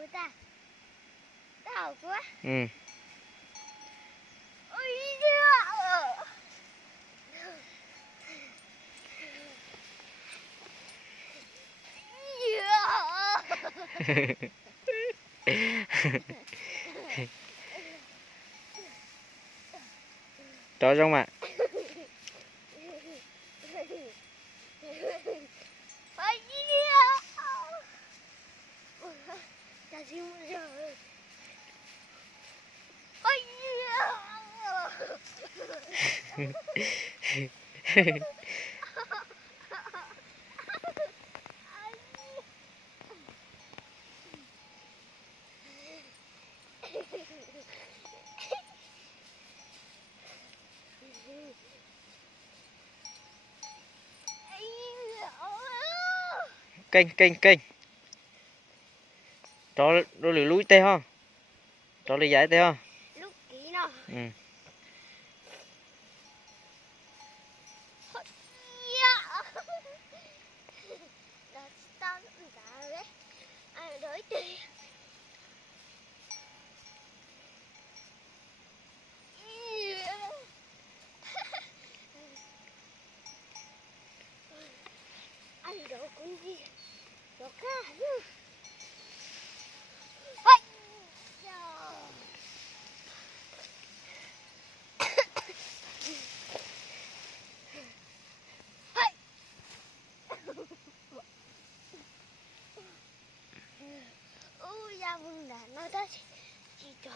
của ta. Tao quá. Ừ. Ôi chưa. Cho trong mà. Ôi chưa. Ta xin một giờ. Ôi chưa. Kênh. Cho nó lưỡi lúi tê ha. Cho lưỡi giải tê ha. Lúc kỹ nào. Ừ. Đó tao cũng cả đấy. Ai đối đi. Anh đổ cũng gì. Đổ cả nữa. Ôi da mừng đã nói ta chỉ cho